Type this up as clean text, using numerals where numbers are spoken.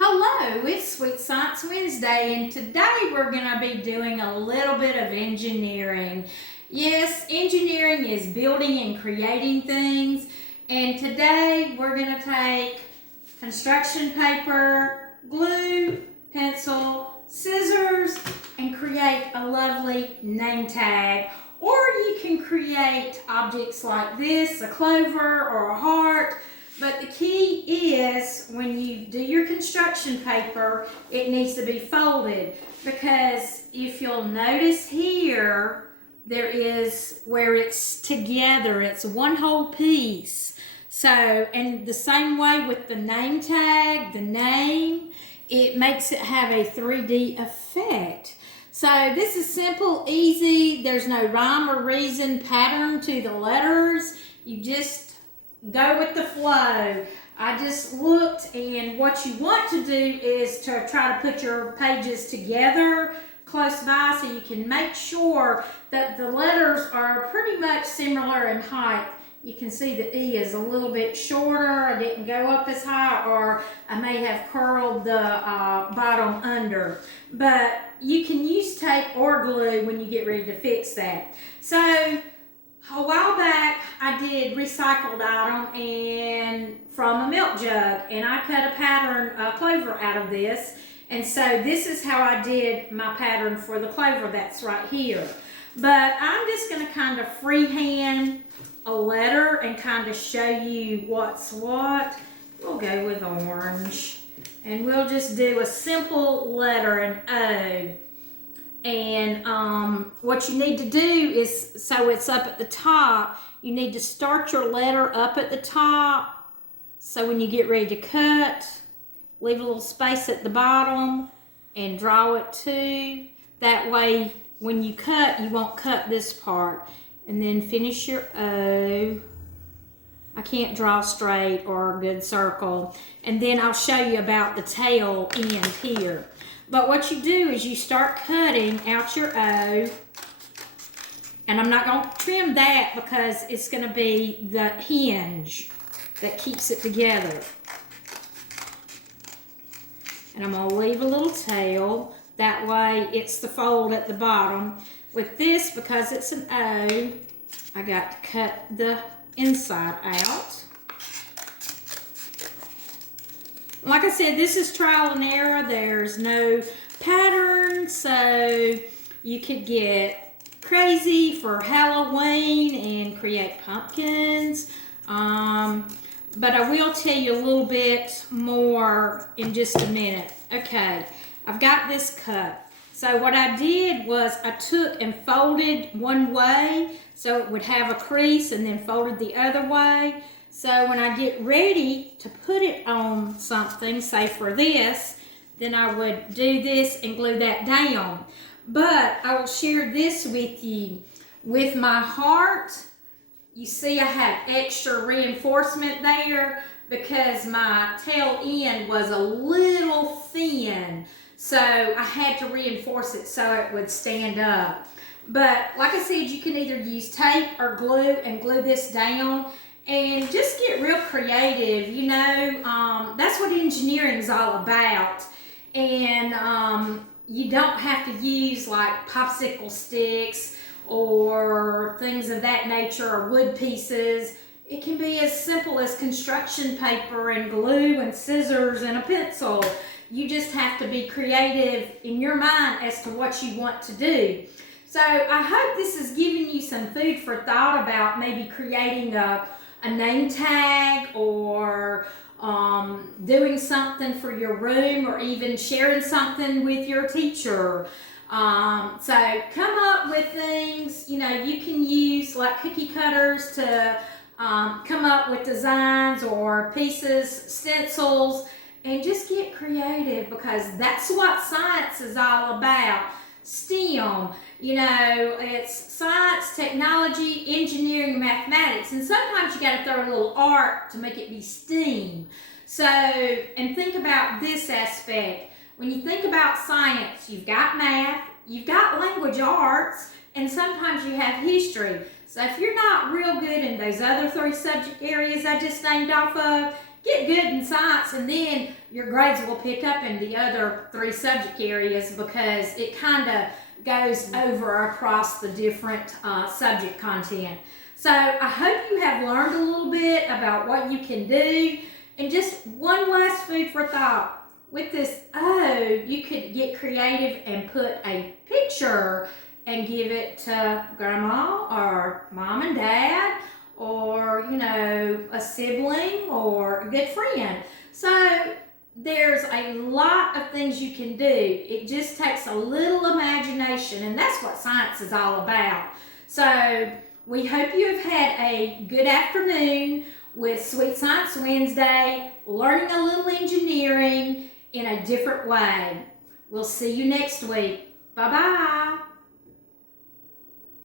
Hello, it's Sweet Science Wednesday, and today we're going to be doing a little bit of engineering. Yes, engineering is building and creating things, and today we're going to take construction paper, glue, pencil, scissors, and create a lovely name tag. Or you can create objects like this, a clover or a heart. But the key is when you do your construction paper, it needs to be folded, because if you'll notice here, there is where it's together, it's one whole piece. So, and the same way with the name tag, the name, it makes it have a 3D effect. So this is simple, easy, there's no rhyme or reason pattern to the letters. You just go with the flow. I just looked, and what you want to do is to try to put your pages together close by so you can make sure that the letters are pretty much similar in height. You can see the E is a little bit shorter. I didn't go up as high, or I may have curled the bottom under. But you can use tape or glue when you get ready to fix that. So a while back, I did recycled item and from a milk jug, and I cut a pattern, clover out of this. And so this is how I did my pattern for the clover that's right here. But I'm just going to kind of freehand a letter and kind of show you what's what. We'll go with orange, and we'll just do a simple letter, an O. And what you need to do is, so it's up at the top, you need to start your letter up at the top. So when you get ready to cut, leave a little space at the bottom and draw it too. That way, when you cut, you won't cut this part. And then finish your O. I can't draw straight or a good circle. And then I'll show you about the tail end here. But what you do is you start cutting out your O, and I'm not going to trim that because it's going to be the hinge that keeps it together. And I'm going to leave a little tail. That way it's the fold at the bottom. With this, because it's an O, I got to cut the inside out. Like I said, this is trial and error. There's no pattern, so you could get crazy for Halloween and create pumpkins. But I will tell you a little bit more in just a minute. Okay, I've got this cut. So what I did was I took and folded one way so it would have a crease, and then folded the other way. So when I get ready to put it on something, say for this, then I would do this and glue that down. But I will share this with you. With my heart, you see I had extra reinforcement there because my tail end was a little thin. So I had to reinforce it so it would stand up. But like I said, you can either use tape or glue and glue this down. And just get real creative, you know, that's what engineering is all about. And you don't have to use like popsicle sticks or things of that nature, or wood pieces. It can be as simple as construction paper and glue and scissors and a pencil. You just have to be creative in your mind as to what you want to do. So I hope this is giving you some food for thought about maybe creating a name tag, or doing something for your room, or even sharing something with your teacher. So come up with things. You know, you can use like cookie cutters to come up with designs or pieces, stencils, and just get creative, because that's what science is all about. STEM, you know, it's science, technology, engineering, mathematics, and sometimes you got to throw a little art to make it be STEAM. So, and think about this aspect. When you think about science, you've got math, you've got language arts, and sometimes you have history. So if you're not real good in those other three subject areas I just named off of, get good in science, and then your grades will pick up in the other 3 subject areas because it kind of goes over across the different subject content. So I hope you have learned a little bit about what you can do. And just one last food for thought. With this O, you could get creative and put a picture and give it to grandma or mom and dad, or, you know, a sibling or a good friend. So there's a lot of things you can do. It just takes a little imagination, and that's what science is all about. So we hope you have had a good afternoon with Sweet Science Wednesday, learning a little engineering in a different way. We'll see you next week. Bye-bye.